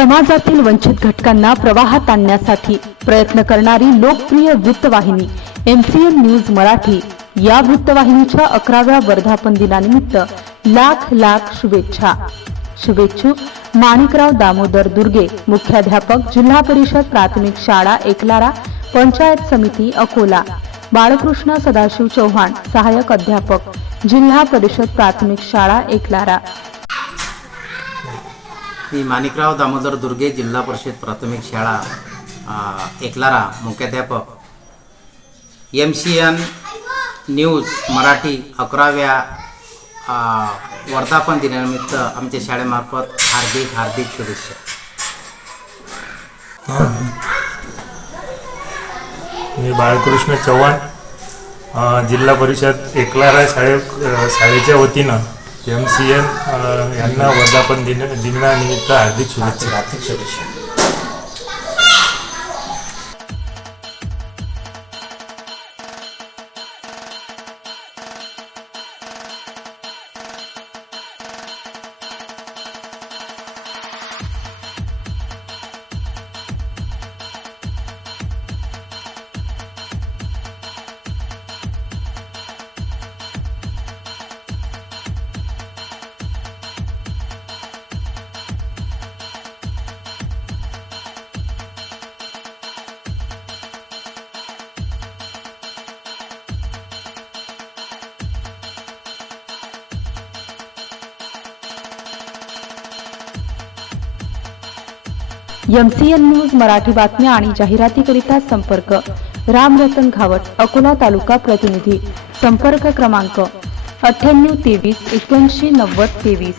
समाजातील वंचित घटकांना प्रवाहात आणण्यासाठी प्रयत्न करणारी लोकप्रिय वृत्तवाहिनी MCN न्यूज मराठी या वृत्तवाहिनीच्या 11व्या वर्धापन दिनानिमित्त लाख शुभेच्छा। शुभेच्छुक माणिकराव दामोदर दुर्गे, मुख्याध्यापक, जिल्हा परिषद प्राथमिक शाळा एकलारा, पंचायत समिती अकोला। बाळकृष्ण सदाशिव चौहान, सहाय्यक अध्यापक, जिल्हा परिषद प्राथमिक शाळा एकलारा। मी माणिकराव दामोदर दुर्गे, जिल्हा परिषद प्राथमिक शाळा एकलारा, मुख्याध्यापक। MCN न्यूज मराठी 11व्या वर्धापन दिनानिमित्त आमच्या शाळेमार्फत हार्दिक शुभेच्छा। मी बाळकृष्ण चव्हाण, जिल्हा परिषद एकलारा शाळेच्या वतीनं MCN यांना वर्धापन दिनानिमित्त हार्दिक शुभेच्छा। MCN न्यूज मराठी बातम्या आणि जाहिरातीकरिता संपर्क रामरतन घावट, अकोला तालुका प्रतिनिधी। संपर्क क्रमांक 9823 81 90 23।